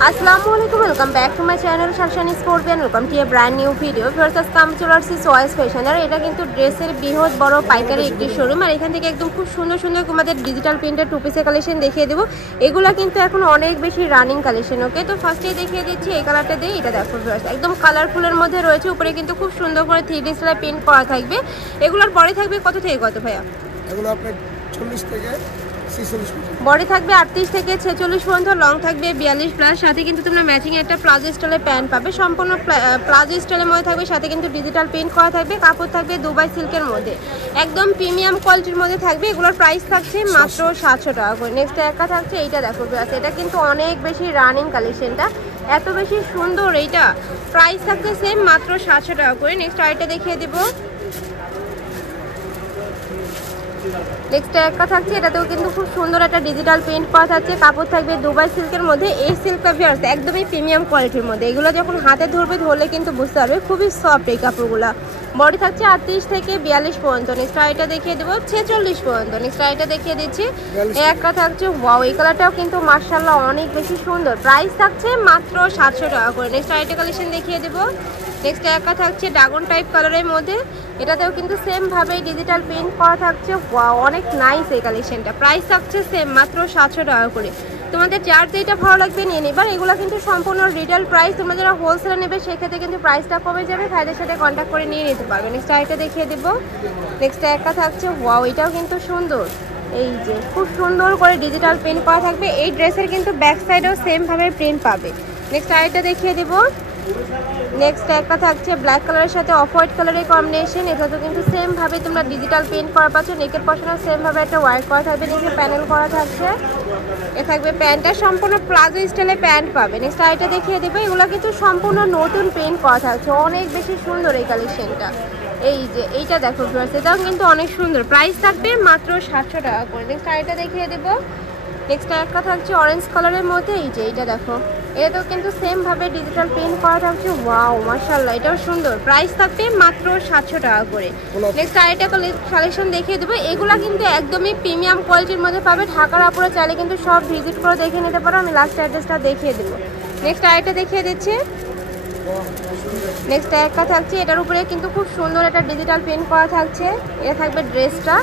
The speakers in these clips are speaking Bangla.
আসসালামু আলাইকুম, welcome back to my channel শাসানি sport and welcome to a brand new video. First come চলে আসছি চয়েস ফ্যাশন। আর এটা কিন্তু ড্রেসের বৃহৎ বড় পাইকারি একটি শোরুম। আর এখান থেকে একদম খুব সুন্দর সুন্দর তোমাদের ডিজিটাল প্রিন্টের টু পিসের কালেকশন দেখিয়ে দেবো। এগুলো কিন্তু এখন অনেক বেশি রানিং কালেকশন। ওকে, তো ফার্স্টেই দেখিয়ে দিচ্ছি এই কালারটা দিয়ে। এটা দেখো একদম কালারফুলের মধ্যে রয়েছে, উপরে কিন্তু খুব সুন্দর করে 3D স্টাইলে প্রিন্ট করা থাকবে। এগুলোর পরে থাকবে কত থেকে কত ভাইয়া? এগুলো আপনার 40 থেকে 46 বডি থাকবে 38 থেকে 46 পর্যন্ত, লং থাকবে 42 প্লাস। সাথে কিন্তু তোমরা ম্যাচিং একটা প্লাজো স্টাইলের প্যান্ট পাবে, সম্পূর্ণ প্লাজো স্টাইলের মধ্যে থাকবে। সাথে কিন্তু ডিজিটাল প্রিন্ট করা থাকবে, কাপড় থাকবে দুবাই সিল্কের মধ্যে, একদম প্রিমিয়াম কোয়ালিটির মধ্যে থাকবে। এগুলোর প্রাইস থাকছে মাত্র 700 টাকা করে। নেক্সট একটা থাকছে এইটা দেখো, এটা কিন্তু অনেক বেশি রানিং কালেকশনটা, এত বেশি সুন্দর। এইটা প্রাইস থাকছে সেম মাত্র 700 টাকা করে। নেক্সট আইটা দেখিয়ে দেবো। নেক্সট একটা থাকছে, এটাতেও কিন্তু খুব সুন্দর একটা ডিজিটাল প্রিন্ট করা থাকছে, কাপড় থাকবে দুবাই সিল্কের মধ্যে। এই সিল্কটা ভিউয়ার্স একদমই প্রিমিয়াম কোয়ালিটির মধ্যে। এগুলো যখন হাতে ধরলে কিন্তু বুঝতে পারবে খুবই সফট এই কাপড়গুলো। বডি থাকছে 38 থেকে 42 পর্যন্ত। নেক্সট আইটা দেখিয়ে দেবো 46 পর্যন্ত। নেক্সট আইটা দেখিয়ে দিচ্ছি, একটা থাকছে ওয়াও, এই কালারটাও কিন্তু মার্শাল্লাহ অনেক বেশি সুন্দর। প্রাইস থাকছে মাত্র 700 টাকা করে। নেক্সট আইটা কালেকশন দেখিয়ে দেবো। নেক্সট একটা থাকছে ড্রাগন টাইপ কালারের মধ্যে, এটাতেও কিন্তু সেম ভাবে ডিজিটাল প্রিন্ট করা থাকছে। ওয়াও, অনেক নাইস এই কালেকশনটা। প্রাইস থাকছে সেম মাত্র 700 টাকা করে। তোমাদের যার যেটা ভালো লাগবে নিয়ে নিবার। এগুলো কিন্তু সম্পূর্ণ রিটেল প্রাইস, তোমরা যারা হোলসেলে নেবে সেক্ষেত্রে কিন্তু প্রাইসটা কমে যাবে, ভাইদের সাথে কন্ট্যাক্ট করে নিয়ে নিতে পারবে। নেক্সট আরেকটা দেখিয়ে দেবো। নেক্সট একটা থাকছে ওয়াও, এটাও কিন্তু সুন্দর। এই যে খুব সুন্দর করে ডিজিটাল প্রিন্ট করা থাকবে। এই ড্রেসের কিন্তু ব্যাক সাইডেও সেম ভাবে প্রিন্ট পাবে। নেক্সট আরেকটা দেখিয়ে দেবো। নেক্সট একটা থাকছে ব্ল্যাক কালারের সাথে অফ হোয়াইট কালারের কম্বিনেশন। এটাতে কিন্তু সেম ভাবে তোমরা ডিজিটাল প্রিন্ট করা পাচ্ছ। নেকের পশনে সেম ভাবে একটা ওয়ার্ক করা থাকবে, নিচে প্যানেল করা থাকছে। এ থাকবে প্যান্টটা সম্পূর্ণ প্লাজো স্টাইলে প্যান্ট পাবে। নেক্সট আইটা দেখিয়ে দেবো। এগুলো কিন্তু সম্পূর্ণ নতুন প্রিন্ট করা থাকছে, অনেক বেশি সুন্দর এই কালেকশনটা। এই যে এইটা দেখো ভিউয়ার্স, এটাও কিন্তু অনেক সুন্দর। প্রাইস থাকবে মাত্র 700 টাকা করে। নেক্সট আইটা দেখিয়ে দেবো। নেক্সট একটা থাকছে অরেঞ্জ কালারের মধ্যে, এই যে এইটা দেখো, এটাও কিন্তু সেম ভাবে ডিজিটাল প্রিন্ট করা থাকছে। ওয়াও মাশাআল্লাহ, এটাও সুন্দর। প্রাইস থাকবে মাত্র 700 টাকা করে। নেক্সট আরেকটা কালেকশন দেখিয়ে দেবো। এগুলা কিন্তু একদমই প্রিমিয়াম কোয়ালিটির মধ্যে পাবে। ঢাকার আপুরা চাইলে কিন্তু সব ভিজিট করে দেখে নিতে পারো। আমি লাস্ট অ্যাড্রেসটা দেখিয়ে দেবো। নেক্সট আরেকটা দেখিয়ে দিচ্ছি। নেক্সট একটা থাকছে, এটার উপরে কিন্তু খুব সুন্দর একটা ডিজিটাল প্রিন্ট করা থাকছে। এটা থাকবে ড্রেসটা,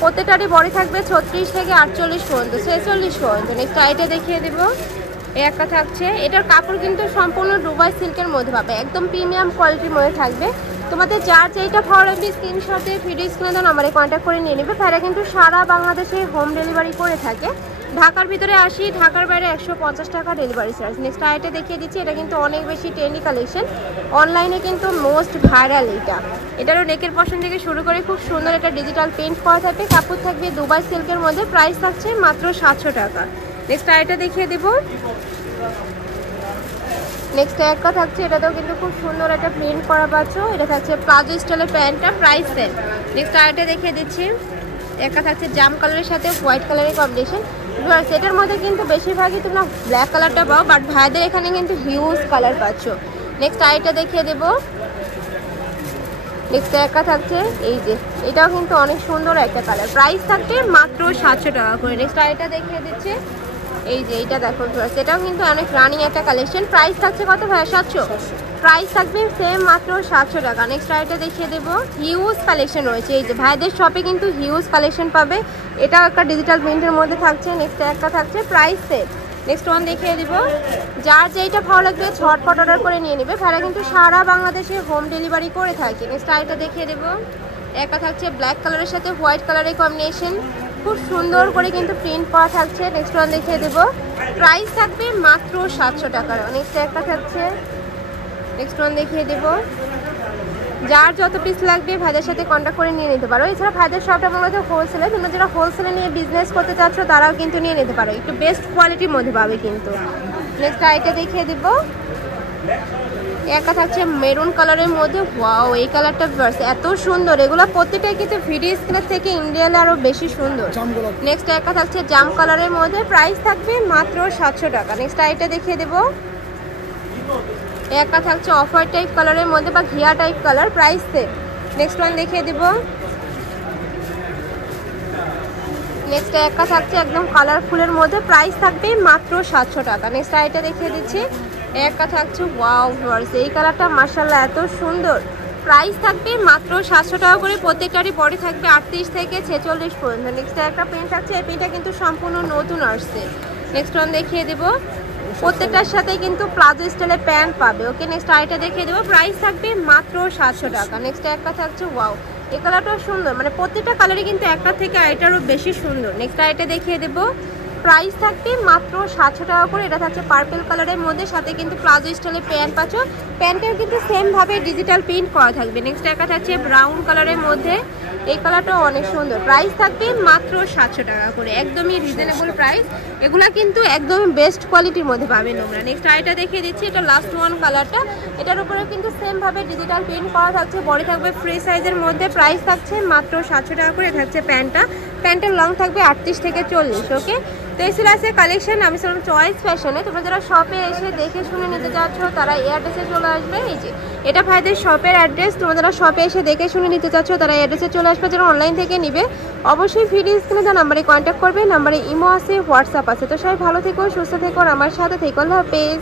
প্রত্যেকটারই বডি থাকবে 36 থেকে 48 পর্যন্ত, 46 পর্যন্ত। নেক্সট আইটা দেখিয়ে দেবো। এই একটা থাকছে, এটার কাপড় কিন্তু সম্পূর্ণ দুবাই সিল্কের মধ্যে পাবে, একদম প্রিমিয়াম কোয়ালিটির মধ্যে থাকবে। তোমাদের যার যেটা ভালো লাগবে স্ক্রিনশট দিয়ে ভিডিও স্ক্রিনে দেন আমারে কন্ট্যাক্ট করে নিয়ে নেবে। তারা কিন্তু সারা বাংলাদেশে হোম ডেলিভারি করে থাকে। ঢাকার ভিতরে 80, ঢাকার বাইরে 150 টাকা ডেলিভারি চার্জ। নেক্সট আইটা দেখিয়ে দিচ্ছি। এটা কিন্তু অনেক বেশি ট্রেন্ডি কালেকশন, অনলাইনে কিন্তু মোস্ট ভাইরাল এটা। এটারও নেকের পশন থেকে শুরু করে খুব সুন্দর একটা ডিজিটাল প্রিন্ট করা থাকবে, কাপড় থাকবে দুবাই সিল্কের মধ্যে। প্রাইস থাকছে মাত্র 700 টাকা। নেক্সট আইটা দেখিয়ে দেবো। নেক্সট একটা থাকছে, এটাতেও কিন্তু খুব সুন্দর একটা প্রিন্ট করা পাচ্ছ। এটা থাকছে প্লাজো স্টাইলের প্যান্টটা, প্রাইস সেম। নেক্সট আইটা দেখিয়ে দিচ্ছি। একটা থাকছে জাম কালারের সাথে হোয়াইট কালারের কম্বিনেশন। সেটার মধ্যে কিন্তু বেশিরভাগই তোমরা ব্ল্যাক কালারটা পাও, বাট ভাইদের এখানে কিন্তু হিউজ কালার পাচ্ছ। নেক্সট আইটা দেখিয়ে দেবো। নেক্সট একটা থাকছে, এই যে এটাও কিন্তু অনেক সুন্দর একটা কালার। প্রাইস থাকবে মাত্র 700 টাকা করে। নেক্সট আইটা দেখিয়ে দিচ্ছে। এই যে এইটা দেখো, এটাও কিন্তু অনেক রানিং একটা কালেকশন। প্রাইস থাকছে কত ভাই? 700। প্রাইস থাকবে সেম মাত্র 700 টাকা। নেক্সট আইটা দেখিয়ে দেবো। হিউজ কালেকশন রয়েছে, এই যে ভাইদের শপে কিন্তু হিউজ কালেকশন পাবে। এটাও একটা ডিজিটাল প্রিন্টের মধ্যে থাকছে। নেক্সট একটা থাকছে, প্রাইস সেম। নেক্সট ওয়ান দেখিয়ে দিব। যার যেইটা ভালো লাগবে ঝটপট অর্ডার করে নিয়ে নেবে। ভাড়া কিন্তু সারা বাংলাদেশে হোম ডেলিভারি করে থাকে। নেক্সট আইটা দেখিয়ে দেবো। একটা থাকছে ব্ল্যাক কালারের সাথে হোয়াইট কালারের কম্বিনেশন, খুব সুন্দর করে কিন্তু প্রিন্ট করা থাকছে। নেক্সট ওয়ান দেখিয়ে দেবো। প্রাইস থাকবে মাত্র 700 টাকার। নেক্সট একটা থাকছে, নেক্সট ওয়ান দেখিয়ে দেবো। যার যত পিস লাগবে ভাইদের সাথে কন্ট্যাক্ট করে নিয়ে নিতে পারো। এছাড়া ভাইদের শপটা মূলত হোলসেলে, তোমরা যারা হোলসেলে নিয়ে বিজনেস করতে চাচ্ছ তারাও কিন্তু নিয়ে নিতে পারো, একটু বেস্ট কোয়ালিটির মধ্যে পাবে কিন্তু। নেক্সট আইটা দেখিয়ে দিব। একটা থাকছে মেরুন কালারের মধ্যে। ওয়াও, এই কালারটা এত সুন্দর। এগুলো প্রত্যেকটাই কিন্তু ভিডিও স্ক্রিনের থেকে ইন্ডিয়ালে আরো বেশি সুন্দর। নেক্সট একটা থাকছে জাম কালারের মধ্যে, প্রাইস থাকবে মাত্র 700 টাকা। নেক্সট আইটা দেখিয়ে দেবো। একটা থাকছে অফ হোয়াইট টাইপ কালারের মধ্যে বা ঘিয়া type colour, price same. Next one দেখিয়ে দিব। নেক্সট একটা থাকছে একদম কালারফুলের মধ্যে, প্রাইস থাকবে মাত্র 700 টাকা। নেক্সট আইটা দেখিয়ে দিচ্ছি, একটা থাকছে ওয়াও ভিউয়ার্স, এই কালারটা মাশাআল্লাহ এত সুন্দর, প্রাইস থাকবে মাত্র 700 টাকা করে। প্রত্যেকটারই বডি থাকবে 38 থেকে 46 পর্যন্ত। নেক্সট একটা প্রিন্ট থাকছে, এই প্রিন্টটা কিন্তু সম্পূর্ণ নতুন আসছে। নেক্সট ওয়ান দেখিয়ে দেবো, প্রত্যেকটার সাথে কিন্তু প্লাজো স্টাইলের প্যান্ট পাবে। ওকে, নেক্সট আইটা দেখিয়ে দেবো, প্রাইস থাকবে মাত্র 700 টাকা। নেক্সট একটা থাকছে ওয়াও, এই কালারটাও সুন্দর, মানে প্রত্যেকটা কালারই কিন্তু একটা থেকে আইটারও বেশি সুন্দর। নেক্সট আইটা দেখিয়ে দেবো, প্রাইস থাকবে মাত্র 700 টাকা করে। এটা থাকছে পার্পল কালারের মধ্যে, সাথে কিন্তু প্লাজো স্টাইলের প্যান্ট পাচ্ছ, প্যান্টেও কিন্তু সেমভাবে ডিজিটাল প্রিন্ট করা থাকবে। নেক্সট একটা থাকছে ব্রাউন কালারের মধ্যে, এই কালারটাও অনেক সুন্দর, প্রাইস থাকবে মাত্র 700 টাকা করে, একদমই রিজনেবল প্রাইস। এগুলা কিন্তু একদমই বেস্ট কোয়ালিটির মধ্যে পাবেন আমরা। নেক্সট আইটা দেখিয়ে দিচ্ছি, এটা লাস্ট ওয়ান কালারটা, এটার উপরে কিন্তু সেমভাবে ডিজিটাল প্রিন্ট করা থাকছে, বডি থাকবে ফ্রি সাইজের মধ্যে, প্রাইস থাকছে মাত্র 700 টাকা করে। এটা থাকছে প্যান্টটা, প্যান্টের লং থাকবে 38 থেকে 40। ওকে, তো এই ছিল আছে কালেকশন। আমি ছিলাম চয়েস ফ্যাশনে। তোমরা যারা শপে এসে দেখে শুনে নিতে চাচ্ছ তারা এই অ্যাড্রেসে চলে আসবে। এই যে এটা ভাইদের শপের অ্যাড্রেস, তোমরা যারা শপে এসে দেখে শুনে নিতে চাচ্ছ তারা এই অ্যাড্রেসে চলে আসবে। যারা অনলাইন থেকে নিবে অবশ্যই ভিডিও স্ক্রিনে দেওয়া নাম্বারে কন্ট্যাক্ট করবে, নাম্বারে ইমো আছে, হোয়াটসঅ্যাপ আছে। তো সবাই ভালো থেকো, সুস্থ থেকো, আর আমার সাথে থেকো। আল্লাহ হাফেজ।